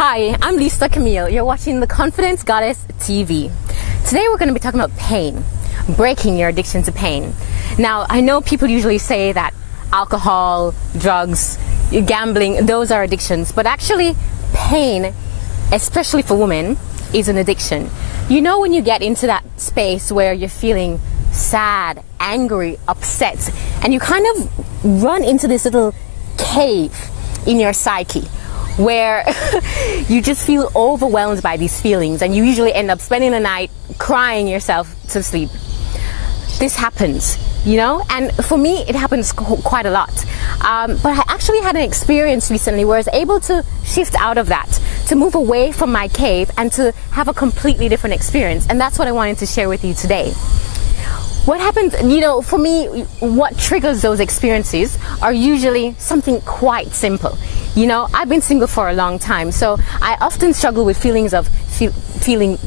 Hi, I'm Lisa Camille. You're watching the Confidence Goddess TV. Today we're going to be talking about pain, breaking your addiction to pain. Now, I know people usually say that alcohol, drugs, gambling, those are addictions, but actually pain, especially for women, is an addiction. You know, when you get into that space where you're feeling sad, angry, upset, and you kind of run into this little cave in your psyche where you just feel overwhelmed by these feelings, and you usually end up spending the night crying yourself to sleep. This happens, you know, and for me it happens quite a lot. But I actually had an experience recently where I was able to shift out of that, to move away from my cave and to have a completely different experience, and that's what I wanted to share with you today. What happens, you know, for me, what triggers those experiences are usually something quite simple. You know, I've been single for a long time, so I often struggle with feelings of feeling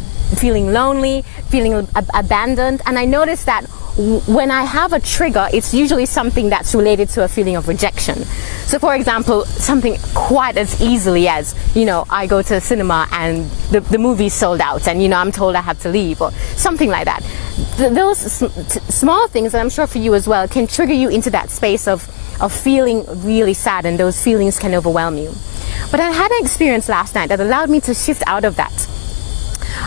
lonely, feeling abandoned, and I notice that when I have a trigger, it's usually something that's related to a feeling of rejection. So for example, something quite as easily as, you know, I go to the cinema and the movie's sold out and, you know, I'm told I have to leave, or something like that. Those small things, and I'm sure for you as well, can trigger you into that space of feeling really sad, and those feelings can overwhelm you. But I had an experience last night that allowed me to shift out of that.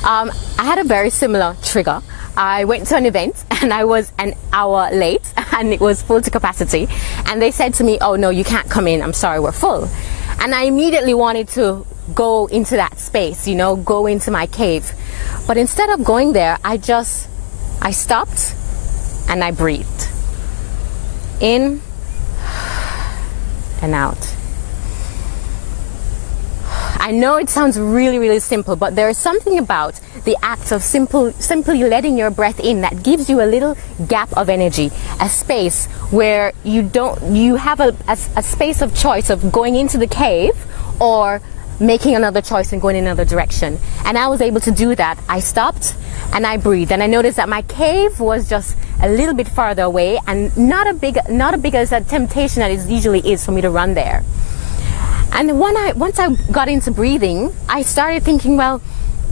I had a very similar trigger. I went to an event and I was an hour late and it was full to capacity, and they said to me, "Oh no, you can't come in, I'm sorry, we're full." And I immediately wanted to go into that space, you know, go into my cave. But instead of going there, I stopped and I breathed in and out. I know it sounds really, really simple, but there is something about the act of simply letting your breath in that gives you a little gap of energy, a space where you have a space of choice of going into the cave or making another choice and going in another direction. And I was able to do that. I stopped and I breathed, and I noticed that my cave was just a little bit farther away and not a big as a temptation that it usually is for me to run there. And once I got into breathing, I started thinking, well,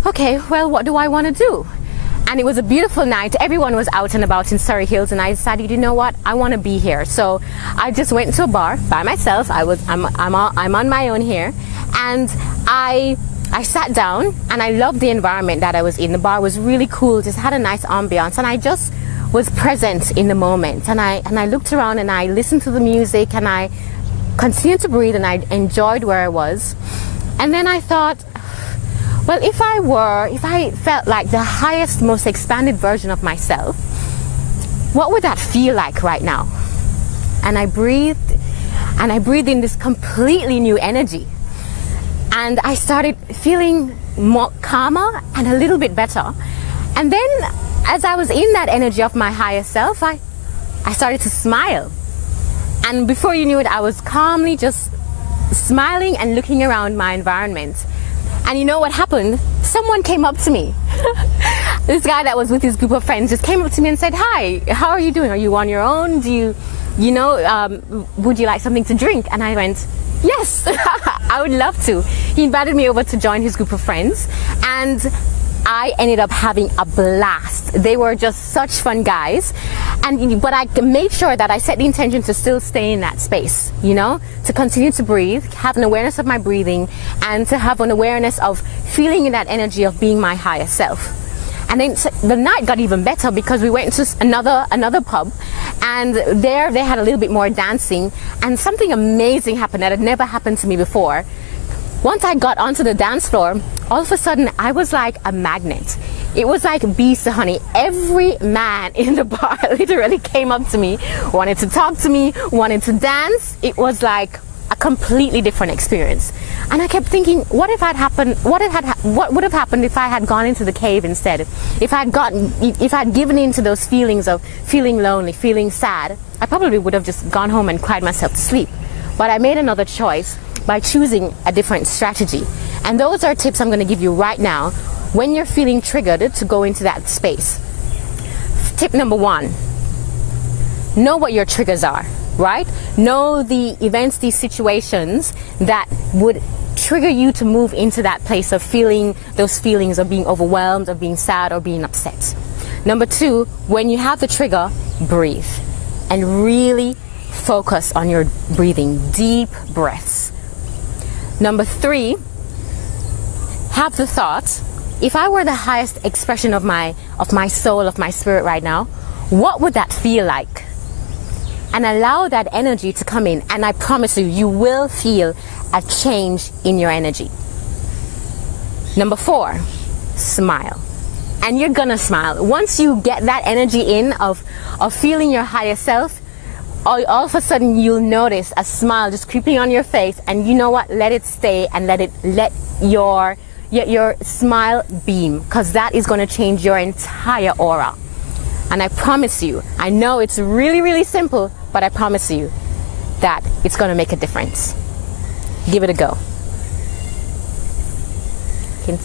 what do I want to do? And it was a beautiful night. Everyone was out and about in Surrey Hills, and I decided, you know what, I want to be here. So I just went to a bar by myself. I'm on my own here, and I sat down, and I loved the environment that I was in. The bar was really cool, just had a nice ambiance, and I just was present in the moment. And I looked around and I listened to the music, and I continued to breathe, and I enjoyed where I was. And then I thought, well, if I felt like the highest, most expanded version of myself, what would that feel like right now? And I breathed in this completely new energy. And I started feeling more calmer and a little bit better. And then as I was in that energy of my higher self, I started to smile. And before you knew it, I was calmly just smiling and looking around my environment. And you know what happened? Someone came up to me. This guy that was with his group of friends just came up to me and said, "Hi, how are you doing? Are you on your own? Would you like something to drink?" And I went, "Yes, I would love to." He invited me over to join his group of friends, and I ended up having a blast. They were just such fun guys. But I made sure that I set the intention to still stay in that space, you know, to continue to breathe, have an awareness of my breathing, and to have an awareness of feeling in that energy of being my higher self. And then the night got even better because we went to another pub, and there they had a little bit more dancing, and something amazing happened that had never happened to me before. Once I got onto the dance floor, all of a sudden I was like a magnet. It was like bees to honey. Every man in the bar literally came up to me, wanted to talk to me, wanted to dance. It was like a completely different experience. And I kept thinking, what would have happened if I had gone into the cave instead? If I had given in to those feelings of feeling lonely, feeling sad, I probably would have just gone home and cried myself to sleep. But I made another choice by choosing a different strategy. And those are tips I'm going to give you right now when you're feeling triggered to go into that space. Tip number 1, know what your triggers are, right? Know the events, these situations that would trigger you to move into that place of feeling those feelings of being overwhelmed, of being sad, or being upset. Number 2, when you have the trigger, breathe and really focus on your breathing, deep breaths. Number 3, have the thought, if I were the highest expression of my soul, of my spirit right now, what would that feel like? And allow that energy to come in, and I promise you, you will feel a change in your energy. Number 4, smile. And you're gonna smile. Once you get that energy in of feeling your higher self, all of a sudden you'll notice a smile just creeping on your face, and you know what? Let it stay and let your smile beam, because that is gonna change your entire aura. And I promise you, I know it's really, really simple, but I promise you that it's gonna make a difference. Give it a go. Okay,